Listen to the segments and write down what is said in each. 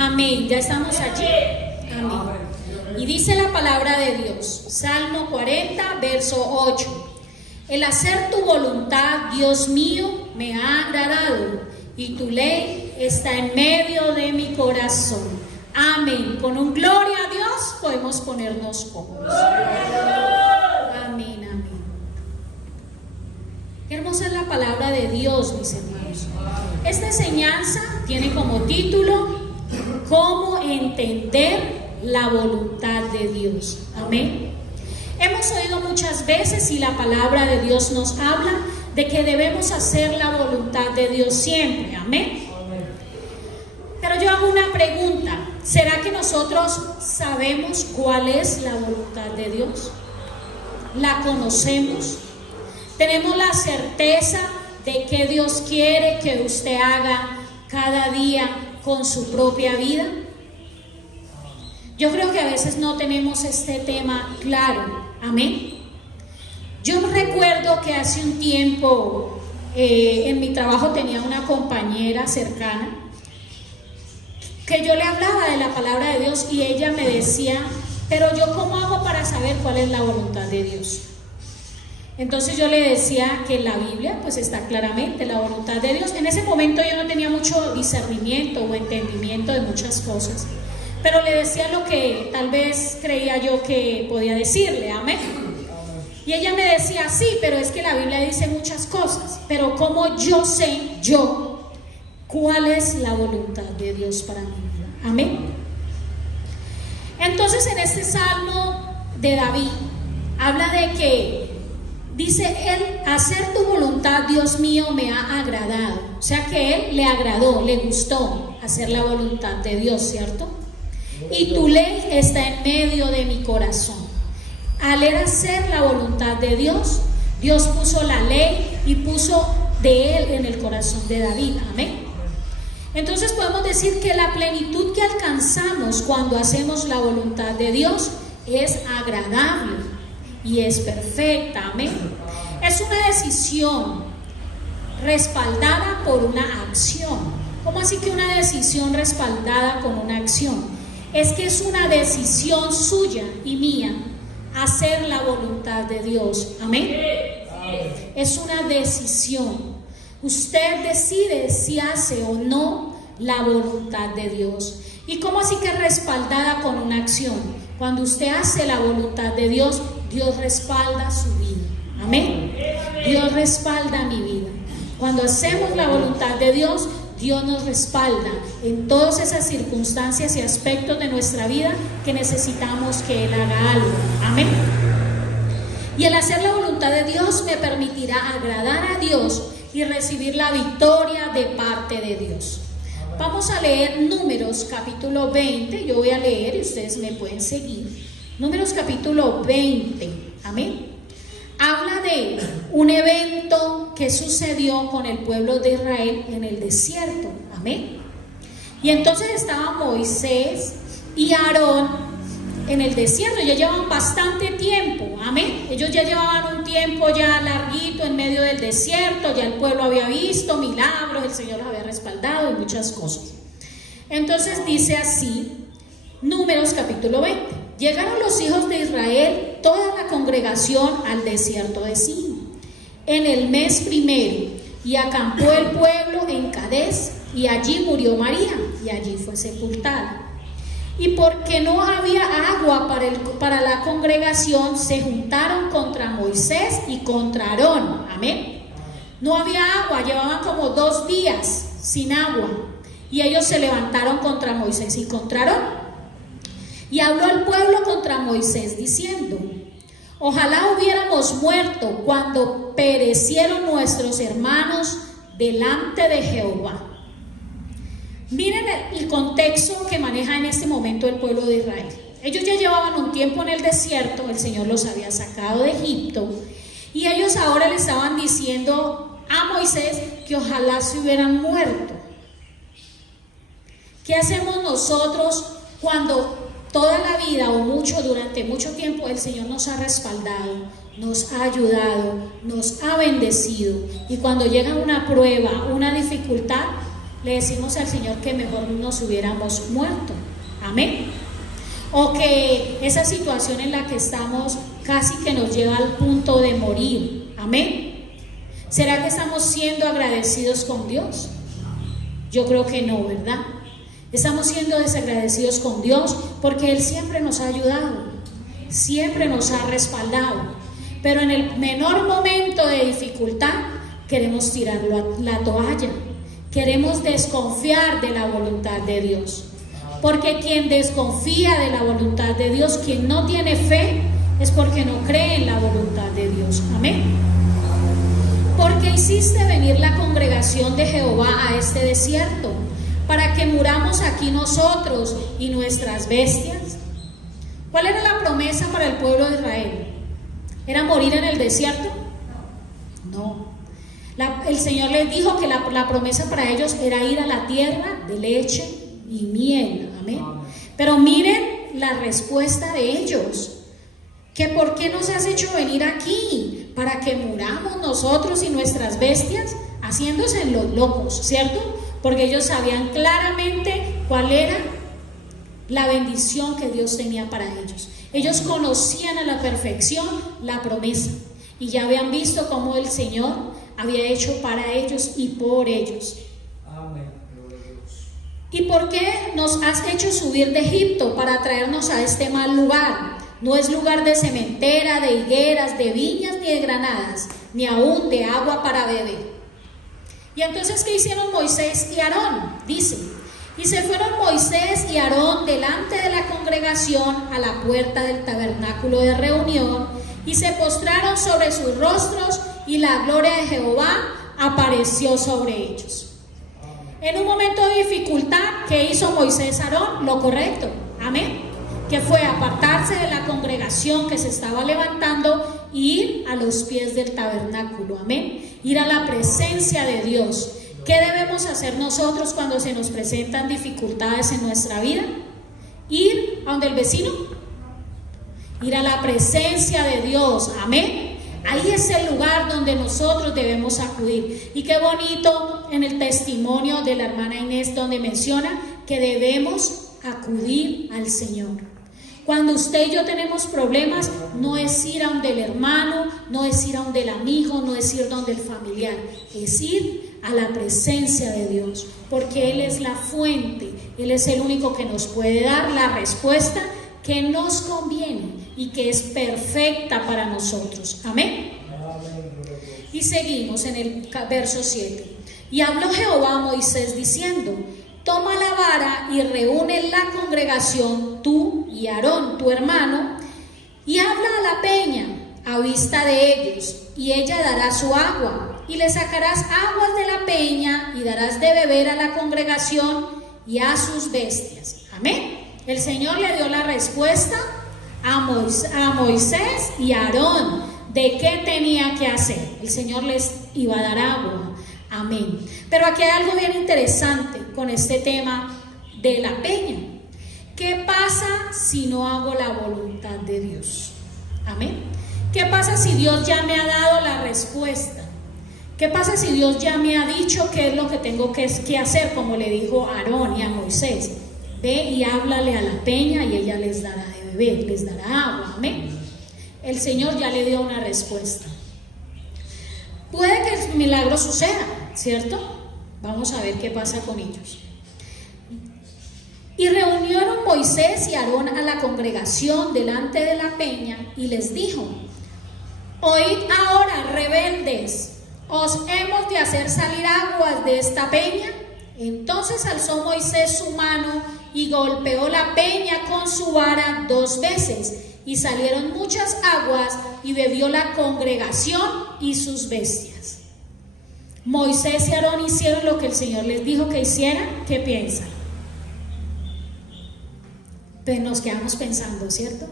Amén, ya estamos allí. Amén. Y dice la palabra de Dios, Salmo 40, verso 8. El hacer tu voluntad, Dios mío, me ha agradado, y tu ley está en medio de mi corazón. Amén. Con un gloria a Dios podemos ponernos cómodos. Amén, amén. Qué hermosa es la palabra de Dios, mis hermanos. Esta enseñanza tiene como título ¿Cómo entender la voluntad de Dios? Amén. Hemos oído muchas veces y la palabra de Dios nos habla de que debemos hacer la voluntad de Dios siempre. Amén. Pero yo hago una pregunta. ¿Será que nosotros sabemos cuál es la voluntad de Dios? ¿La conocemos? ¿Tenemos la certeza de que Dios quiere que usted haga cada día con su propia vida? Yo creo que a veces no tenemos este tema claro. Amén. Yo recuerdo que hace un tiempo en mi trabajo tenía una compañera cercana que yo le hablaba de la palabra de Dios y ella me decía, pero yo ¿cómo hago para saber cuál es la voluntad de Dios? Entonces yo le decía que en la Biblia pues está claramente la voluntad de Dios. En ese momento yo no tenía mucho discernimiento o entendimiento de muchas cosas, pero le decía lo que tal vez creía yo que podía decirle. Amén. Y ella me decía, sí, pero es que la Biblia dice muchas cosas, pero ¿cómo yo sé cuál es la voluntad de Dios para mi vida? Amén. Entonces en este salmo de David habla de que dice él, hacer tu voluntad, Dios mío, me ha agradado. O sea que él le agradó, le gustó hacer la voluntad de Dios, ¿cierto? Y tu ley está en medio de mi corazón. Al él hacer la voluntad de Dios, Dios puso la ley y puso de él en el corazón de David. Amén. Entonces podemos decir que la plenitud que alcanzamos cuando hacemos la voluntad de Dios es agradable y es perfecta. Amén. Es una decisión respaldada por una acción. ¿Cómo así que una decisión respaldada con una acción? Es que es una decisión suya y mía hacer la voluntad de Dios. Amén. Es una decisión. Usted decide si hace o no la voluntad de Dios. ¿Y cómo así que respaldada con una acción? Cuando usted hace la voluntad de Dios, Dios respalda su vida. Amén. Dios respalda mi vida. Cuando hacemos la voluntad de Dios, Dios nos respalda en todas esas circunstancias y aspectos de nuestra vida que necesitamos que Él haga algo. Amén. Y el hacer la voluntad de Dios me permitirá agradar a Dios y recibir la victoria de parte de Dios. Vamos a leer Números capítulo 20. Yo voy a leer y ustedes me pueden seguir. Números capítulo 20. Amén. Habla de un evento que sucedió con el pueblo de Israel en el desierto. Amén. Y entonces estaban Moisés y Aarón en el desierto. Ya llevaban bastante tiempo. Amén. Ellos ya llevaban un tiempo ya larguito en medio del desierto. Ya el pueblo había visto milagros, el Señor los había respaldado y muchas cosas. Entonces dice así, Números capítulo 20. Llegaron los hijos de Israel, toda la congregación, al desierto de Sin, en el mes primero, y acampó el pueblo en Cades, y allí murió María, y allí fue sepultada. Y porque no había agua para la congregación, se juntaron contra Moisés y contra Aarón. Amén. No había agua, llevaban como 2 días sin agua, y ellos se levantaron contra Moisés y contra Aarón. Y habló el pueblo contra Moisés diciendo, ojalá hubiéramos muerto cuando perecieron nuestros hermanos delante de Jehová. Miren el contexto que maneja en este momento el pueblo de Israel. Ellos ya llevaban un tiempo en el desierto, el Señor los había sacado de Egipto, y ellos ahora le estaban diciendo a Moisés que ojalá se hubieran muerto. ¿Qué hacemos nosotros cuando toda la vida o durante mucho tiempo el Señor nos ha respaldado, nos ha ayudado, nos ha bendecido, y cuando llega una prueba, una dificultad, le decimos al Señor que mejor nos hubiéramos muerto. Amén. O que esa situación en la que estamos casi que nos lleva al punto de morir. Amén. ¿Será que estamos siendo agradecidos con Dios? Yo creo que no, ¿verdad? Estamos siendo desagradecidos con Dios porque Él siempre nos ha ayudado, siempre nos ha respaldado, pero en el menor momento de dificultad queremos tirar la toalla, queremos desconfiar de la voluntad de Dios, porque quien desconfía de la voluntad de Dios, quien no tiene fe, es porque no cree en la voluntad de Dios. Amén. ¿Por qué hiciste venir la congregación de Jehová a este desierto? ¿Para que muramos aquí nosotros y nuestras bestias? ¿Cuál era la promesa para el pueblo de Israel? ¿Era morir en el desierto? No. El Señor les dijo que la promesa para ellos era ir a la tierra de leche y miel. Amén. Pero miren la respuesta de ellos. ¿Que por qué nos has hecho venir aquí? Para que muramos nosotros y nuestras bestias, haciéndose los locos, ¿cierto? Porque ellos sabían claramente cuál era la bendición que Dios tenía para ellos. Ellos conocían a la perfección la promesa y ya habían visto cómo el Señor había hecho para ellos y por ellos. Amén. ¿Y por qué nos has hecho subir de Egipto para traernos a este mal lugar? No es lugar de sementera, de higueras, de viñas, ni de granadas, ni aún de agua para beber. Y entonces, ¿qué hicieron Moisés y Aarón? Dice, y se fueron Moisés y Aarón delante de la congregación a la puerta del tabernáculo de reunión, y se postraron sobre sus rostros, y la gloria de Jehová apareció sobre ellos. En un momento de dificultad, ¿qué hizo Moisés y Aarón? Lo correcto, amén, que fue apartarse de la congregación que se estaba levantando e ir a los pies del tabernáculo, amén, ir a la presencia de Dios. ¿Qué debemos hacer nosotros cuando se nos presentan dificultades en nuestra vida? Ir a donde el vecino, ir a la presencia de Dios, amén. Ahí es el lugar donde nosotros debemos acudir. Y qué bonito en el testimonio de la hermana Inés, donde menciona que debemos acudir al Señor. Cuando usted y yo tenemos problemas, no es ir a donde el hermano, no es ir a donde el amigo, no es ir donde el familiar, es ir a la presencia de Dios, porque Él es la fuente, Él es el único que nos puede dar la respuesta que nos conviene y que es perfecta para nosotros. Amén. Y seguimos en el verso 7. Y habló Jehová a Moisés diciendo: toma la vara y reúne la congregación, tú y Aarón tu hermano, y habla a la peña a vista de ellos, y ella dará su agua, y le sacarás aguas de la peña, y darás de beber a la congregación y a sus bestias. Amén. El Señor le dio la respuesta a Moisés y a Aarón de qué tenía que hacer. El Señor les iba a dar agua. Amén. Pero aquí hay algo bien interesante con este tema de la peña. ¿Qué pasa si no hago la voluntad de Dios? Amén. ¿Qué pasa si Dios ya me ha dado la respuesta? ¿Qué pasa si Dios ya me ha dicho qué es lo que tengo que hacer? Como le dijo a Aarón y a Moisés: ve y háblale a la peña y ella les dará de beber, les dará agua. Amén. El Señor ya le dio una respuesta. Puede que el milagro suceda, ¿cierto? Vamos a ver qué pasa con ellos. Y reunieron Moisés y Aarón a la congregación delante de la peña y les dijo: oíd ahora, rebeldes, ¿os hemos de hacer salir aguas de esta peña? Entonces alzó Moisés su mano y golpeó la peña con su vara 2 veces, y salieron muchas aguas, y bebió la congregación y sus bestias. Moisés y Aarón hicieron lo que el Señor les dijo que hicieran. ¿Qué piensan? Pues nos quedamos pensando, ¿cierto?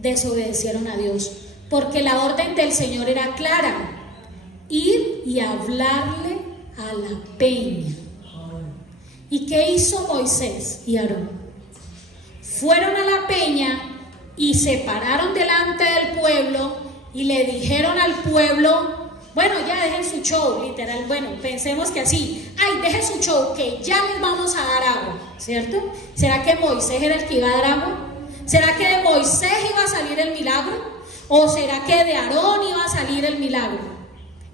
Desobedecieron a Dios, porque la orden del Señor era clara: ir y hablarle a la peña. ¿Y qué hizo Moisés y Aarón? Fueron a la peña y se pararon delante del pueblo y le dijeron al pueblo Bueno, ya dejen su show, literal, bueno, pensemos que así, ay, dejen su show, que ya les vamos a dar agua, ¿cierto? ¿Será que Moisés era el que iba a dar agua? ¿Será que de Moisés iba a salir el milagro? ¿O será que de Aarón iba a salir el milagro?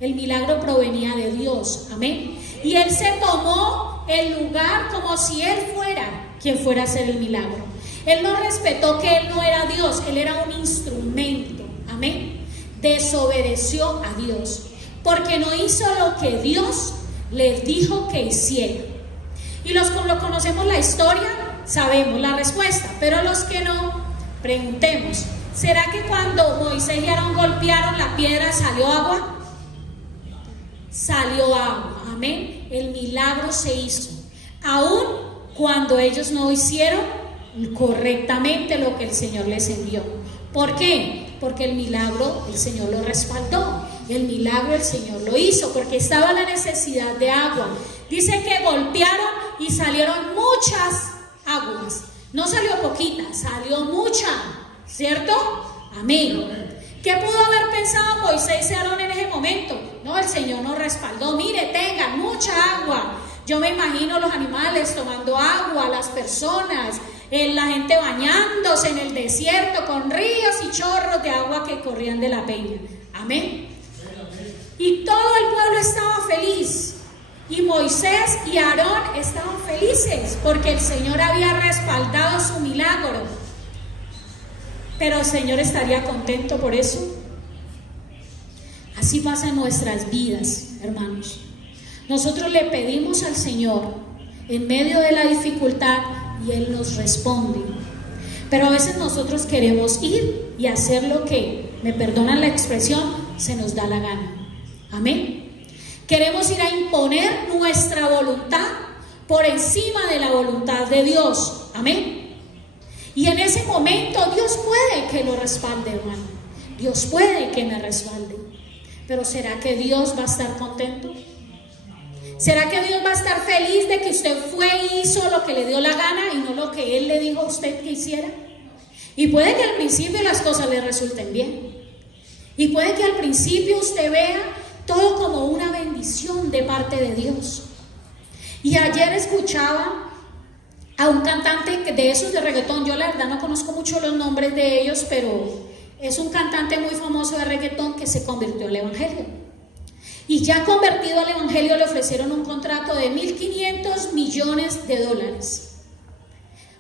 El milagro provenía de Dios, amén. Y él se tomó el lugar como si él fuera quien fuera a hacer el milagro. Él no respetó que él no era Dios, él era un instrumento, amén. Desobedeció a Dios, porque no hizo lo que Dios le dijo que hiciera. Y los que conocemos la historia, sabemos la respuesta, pero los que no, preguntemos, ¿será que cuando Moisés y Aarón golpearon la piedra salió agua? Salió agua, amén. El milagro se hizo, aun cuando ellos no hicieron correctamente lo que el Señor les envió. ¿Por qué? Porque el milagro el Señor lo respaldó, el milagro el Señor lo hizo, porque estaba la necesidad de agua. Dice que golpearon y salieron muchas aguas, no salió poquita, salió mucha, ¿cierto? Amén. ¿Qué pudo haber pensado Moisés y Aarón en ese momento? No, el Señor nos respaldó, mire, tengan mucha agua. Yo me imagino los animales tomando agua, las personas, la gente bañándose en el desierto con ríos y chorros de agua que corrían de la peña. Amén. Y todo el pueblo estaba feliz. Y Moisés y Aarón estaban felices porque el Señor había respaldado su milagro. Pero el Señor estaría contento por eso. Así pasa en nuestras vidas, hermanos. Nosotros le pedimos al Señor en medio de la dificultad y Él nos responde. Pero a veces nosotros queremos ir y hacer lo que, me perdonan la expresión, se nos da la gana. Amén. Queremos ir a imponer nuestra voluntad por encima de la voluntad de Dios. Amén. Y en ese momento Dios puede que lo respalde, hermano. Dios puede que me respalde. Pero ¿será que Dios va a estar contento? ¿Será que Dios va a estar feliz de que usted fue y hizo lo que le dio la gana y no lo que Él le dijo a usted que hiciera? Y puede que al principio las cosas le resulten bien. Y puede que al principio usted vea todo como una bendición de parte de Dios. Y ayer escuchaba a un cantante de esos de reggaetón. Yo la verdad no conozco mucho los nombres de ellos, pero es un cantante muy famoso de reggaetón que se convirtió al evangelio. Y ya convertido al evangelio le ofrecieron un contrato de $1.500 millones.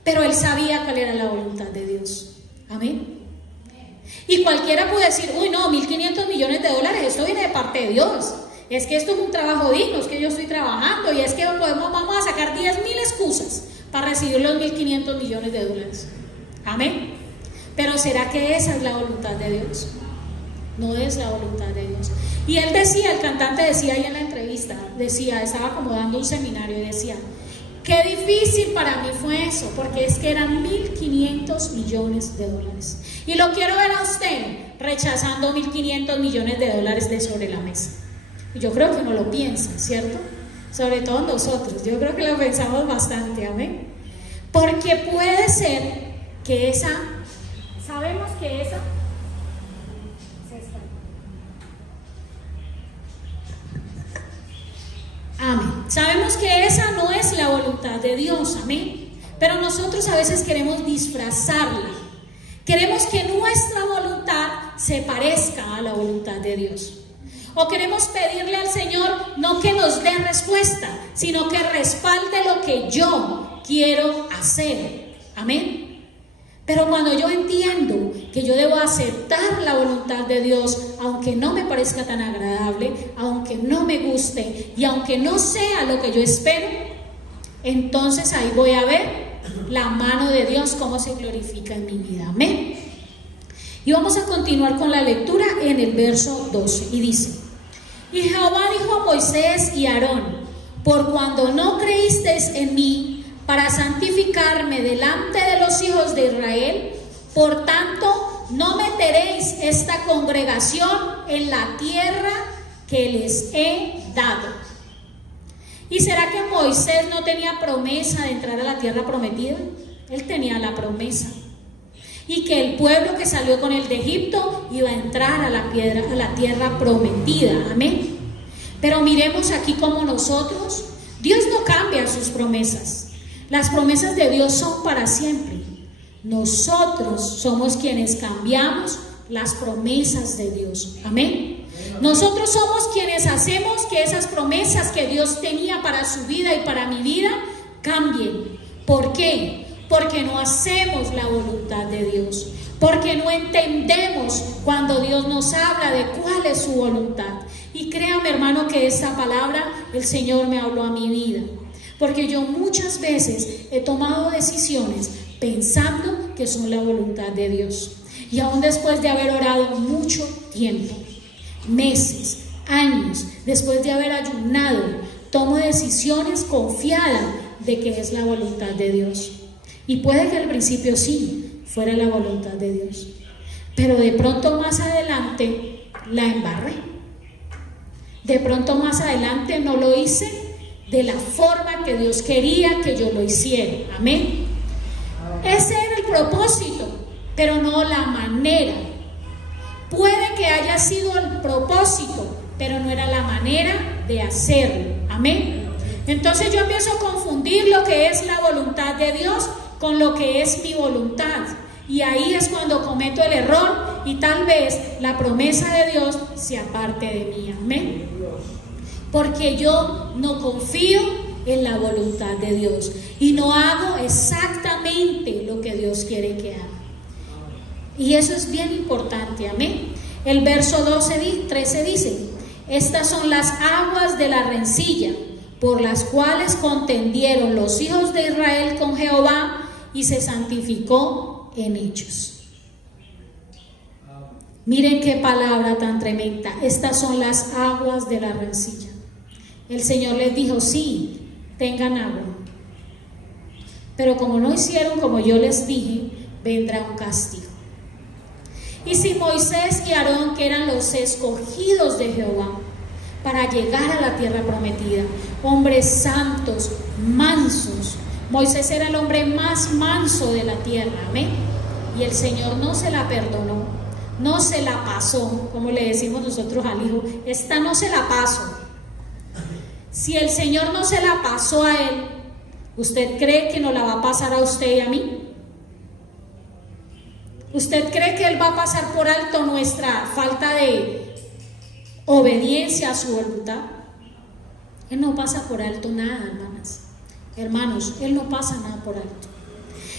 Pero él sabía cuál era la voluntad de Dios. Amén. Y cualquiera puede decir, uy no, $1.500 millones, esto viene de parte de Dios. Es que esto es un trabajo digno, es que yo estoy trabajando y es que vamos a sacar 10.000 excusas para recibir los $1.500 millones. Amén. Pero ¿será que esa es la voluntad de Dios? No es la voluntad de Dios. Y él decía, el cantante decía ahí en la entrevista, estaba como dando un seminario y decía, qué difícil para mí fue eso, porque es que eran $1.500 millones. Y lo quiero ver a usted rechazando $1.500 millones de sobre la mesa. Y yo creo que uno lo piensa, ¿cierto? Sobre todo nosotros, yo creo que lo pensamos bastante, amén. Porque puede ser que sabemos que esa amén. Sabemos que esa no es la voluntad de Dios, amén. Pero nosotros a veces queremos disfrazarla. Queremos que nuestra voluntad se parezca a la voluntad de Dios. O queremos pedirle al Señor no que nos dé respuesta, sino que respalde lo que yo quiero hacer. Amén. Pero cuando yo entiendo que yo debo aceptar la voluntad de Dios, aunque no me parezca tan agradable, aunque no me guste y aunque no sea lo que yo espero, entonces ahí voy a ver la mano de Dios cómo se glorifica en mi vida. Amén. Y vamos a continuar con la lectura en el verso 12 y dice: y Jehová dijo a Moisés y a Aarón: por cuando no creísteis en mí para santificarme delante de los hijos de Israel, por tanto no meteréis esta congregación en la tierra que les he dado. ¿Y será que Moisés no tenía promesa de entrar a la tierra prometida? Él tenía la promesa. y que el pueblo que salió con él de Egipto iba a entrar a la tierra prometida. Amén. Pero miremos aquí como nosotros, Dios no cambia sus promesas. Las promesas de Dios son para siempre. Nosotros somos quienes cambiamos las promesas de Dios. Amén. Nosotros somos quienes hacemos que esas promesas que Dios tenía para su vida y para mi vida cambien. ¿Por qué? Porque no hacemos la voluntad de Dios, porque no entendemos cuando Dios nos habla de cuál es su voluntad. Y créame, hermano, que esta palabra el Señor me habló a mi vida, porque yo muchas veces he tomado decisiones pensando que son la voluntad de Dios, y aún después de haber orado mucho tiempo, meses, años, después de haber ayunado, tomo decisiones confiada de que es la voluntad de Dios. Y puede que al principio sí fuera la voluntad de Dios, pero de pronto más adelante la embarré. De pronto más adelante no lo hice de la forma que Dios quería que yo lo hiciera. Amén. Ese era el propósito, pero no la manera. Puede que haya sido el propósito, pero no era la manera de hacerlo. Amén. Entonces yo empiezo a confundir lo que es la voluntad de Dios con lo que es mi voluntad, y ahí es cuando cometo el error y tal vez la promesa de Dios se aparte de mí. Amén. Porque yo no confío en la voluntad de Dios y no hago exactamente lo que Dios quiere que haga. Y eso es bien importante. Amén. El verso 13 dice: estas son las aguas de la rencilla por las cuales contendieron los hijos de Israel con Jehová, y se santificó en ellos. Miren qué palabra tan tremenda. Estas son las aguas de la rencilla. El Señor les dijo: sí, tengan agua, pero como no hicieron como yo les dije, vendrá un castigo. Y si Moisés y Aarón, que eran los escogidos de Jehová para llegar a la tierra prometida, hombres santos, mansos, Moisés era el hombre más manso de la tierra, amén, y el Señor no se la perdonó, no se la pasó, como le decimos nosotros al hijo, esta no se la paso. Si el Señor no se la pasó a él, ¿usted cree que nos la va a pasar a usted y a mí? ¿Usted cree que Él va a pasar por alto nuestra falta de obediencia a su voluntad? Él no pasa por alto nada, hermanos, Él no pasa nada por alto.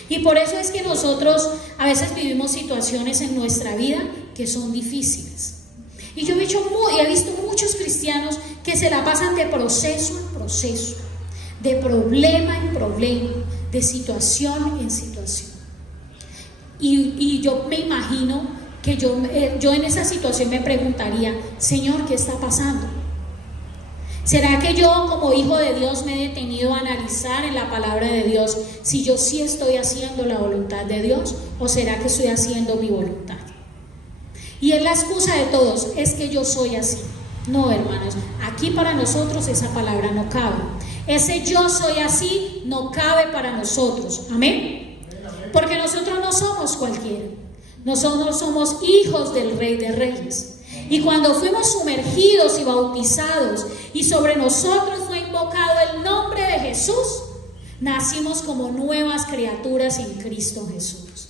Y por eso es que nosotros a veces vivimos situaciones en nuestra vida que son difíciles. Y yo he visto muchos cristianos que se la pasan de proceso en proceso, de problema en problema, de situación en situación. Y yo me imagino que yo en esa situación me preguntaría: Señor, ¿qué está pasando? ¿Será que yo como hijo de Dios me he detenido a analizar en la palabra de Dios si yo sí estoy haciendo la voluntad de Dios, o será que estoy haciendo mi voluntad? Y es la excusa de todos, es que yo soy así. No, hermanos, aquí para nosotros esa palabra no cabe. Ese yo soy así no cabe para nosotros. Amén. Porque nosotros no somos cualquiera. Nosotros somos hijos del Rey de Reyes. Y cuando fuimos sumergidos y bautizados y sobre nosotros fue invocado el nombre de Jesús, nacimos como nuevas criaturas en Cristo Jesús.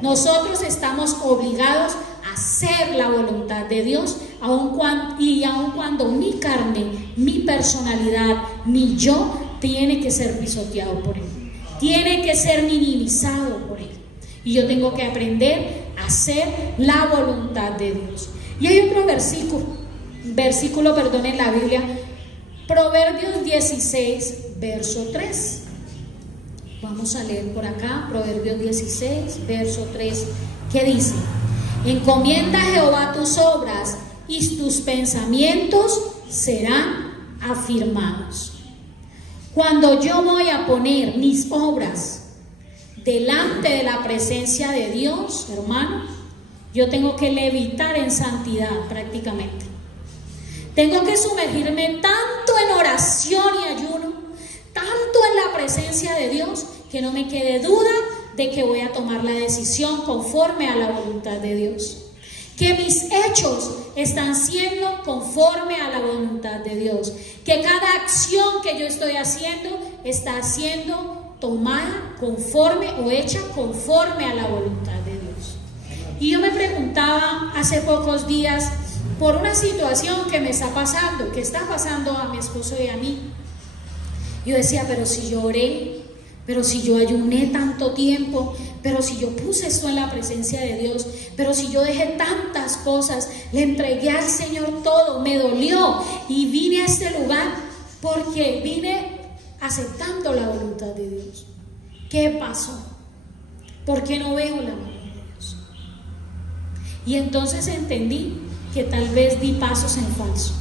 Nosotros estamos obligados a hacer la voluntad de Dios, aun cuando mi carne, mi personalidad, mi yo tiene que ser pisoteado por Él, tiene que ser minimizado por Él. Y yo tengo que aprender a hacer la voluntad de Dios. Y hay otro versículo en la Biblia, Proverbios 16, verso 3. Vamos a leer por acá, Proverbios 16, verso 3, que dice: encomienda a Jehová tus obras y tus pensamientos serán afirmados. Cuando yo voy a poner mis obras delante de la presencia de Dios, hermano, yo tengo que levitar en santidad prácticamente. Tengo que sumergirme tanto en oración y ayuno, tanto en la presencia de Dios, que no me quede duda de que voy a tomar la decisión conforme a la voluntad de Dios. Que mis hechos están siendo conforme a la voluntad de Dios. Que cada acción que yo estoy haciendo está siendo tomada conforme o hecha conforme a la voluntad de Dios. Y yo me preguntaba hace pocos días por una situación que me está pasando, que está pasando a mi esposo y a mí. Yo decía, pero si yo oré, pero si yo ayuné tanto tiempo, pero si yo puse esto en la presencia de Dios, pero si yo dejé tantas cosas, le entregué al Señor todo, me dolió y vine a este lugar porque vine aceptando la voluntad de Dios. ¿Qué pasó? ¿Por qué no veo la mano de Dios? Y entonces entendí que tal vez di pasos en falso,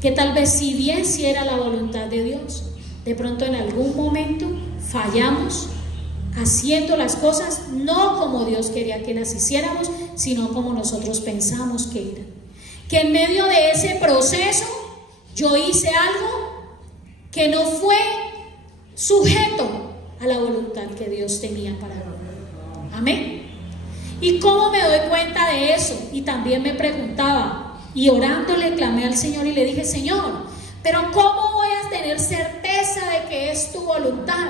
que tal vez si bien si era la voluntad de Dios, de pronto en algún momento fallamos haciendo las cosas no como Dios quería que las hiciéramos, sino como nosotros pensamos que eran. Que en medio de ese proceso yo hice algo que no fue sujeto a la voluntad que Dios tenía para mí. Amén. ¿Y cómo me doy cuenta de eso? Y también me preguntaba, y orando le clamé al Señor y le dije, Señor, pero ¿cómo voy a tener certeza de que es tu voluntad?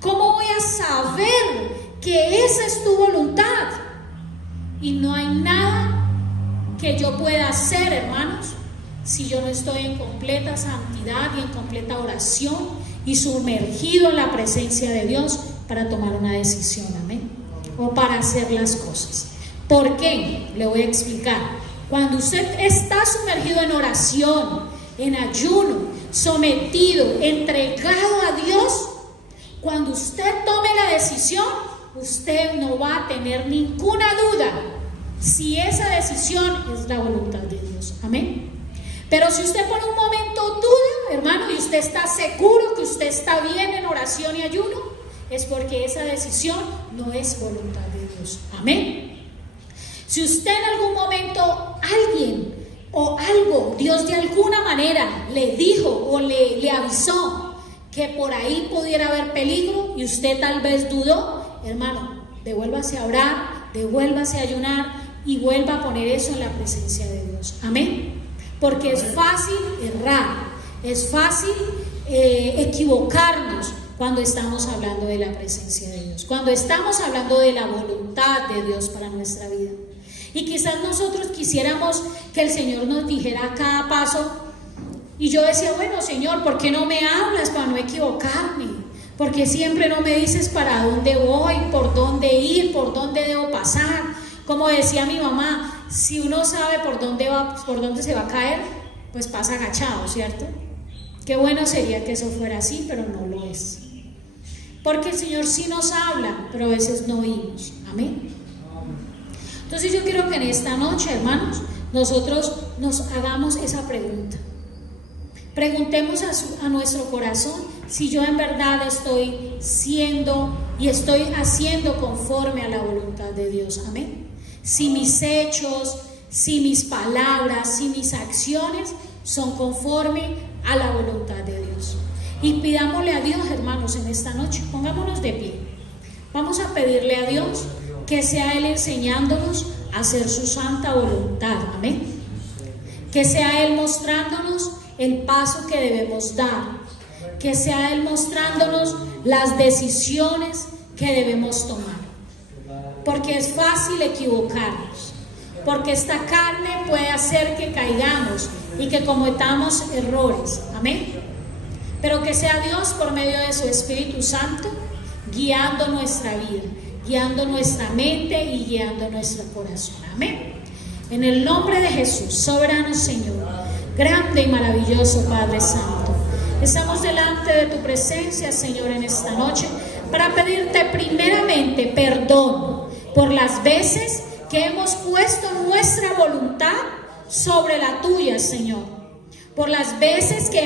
¿Cómo voy a saber que esa es tu voluntad? Y no hay nada que yo pueda hacer, hermanos, si yo no estoy en completa santidad y en completa oración y sumergido en la presencia de Dios para tomar una decisión, amén, o para hacer las cosas. ¿Por qué? Le voy a explicar. Cuando usted está sumergido en oración, en ayuno, sometido, entregado a Dios, cuando usted tome la decisión, usted no va a tener ninguna duda si esa decisión es la voluntad de Dios, amén. Pero si usted por un momento duda, hermano, y usted está seguro que usted está bien en oración y ayuno, es porque esa decisión no es voluntad de Dios, amén. Si usted en algún momento, alguien o algo, Dios de alguna manera le dijo o le avisó que por ahí pudiera haber peligro y usted tal vez dudó, hermano, devuélvase a orar, devuélvase a ayunar y vuelva a poner eso en la presencia de Dios, amén. Porque es fácil errar, es fácil equivocarnos cuando estamos hablando de la presencia de Dios, cuando estamos hablando de la voluntad de Dios para nuestra vida. Y quizás nosotros quisiéramos que el Señor nos dijera a cada paso, y yo decía, bueno, Señor, ¿por qué no me hablas para no equivocarme? ¿Por qué siempre no me dices para dónde voy, por dónde ir, por dónde debo pasar? Como decía mi mamá, si uno sabe por dónde se va a caer, pues pasa agachado, ¿cierto? Qué bueno sería que eso fuera así, pero no lo es. Porque el Señor sí nos habla, pero a veces no oímos, amén. Entonces yo quiero que en esta noche, hermanos, nosotros nos hagamos esa pregunta. Preguntemos a nuestro corazón si yo en verdad estoy siendo y estoy haciendo conforme a la voluntad de Dios, amén. Si mis hechos, si mis palabras, si mis acciones son conforme a la voluntad de Dios. Y pidámosle a Dios, hermanos, en esta noche, pongámonos de pie. Vamos a pedirle a Dios que sea Él enseñándonos a hacer su santa voluntad, amén. Que sea Él mostrándonos el paso que debemos dar, que sea Él mostrándonos las decisiones que debemos tomar, porque es fácil equivocarnos, porque esta carne puede hacer que caigamos y que cometamos errores, amén. Pero que sea Dios por medio de su Espíritu Santo guiando nuestra vida, guiando nuestra mente y guiando nuestro corazón, amén. En el nombre de Jesús, soberano Señor, grande y maravilloso Padre Santo, estamos delante de tu presencia, Señor, en esta noche para pedirte primeramente perdón por las veces que hemos puesto nuestra voluntad sobre la tuya, Señor, por las veces que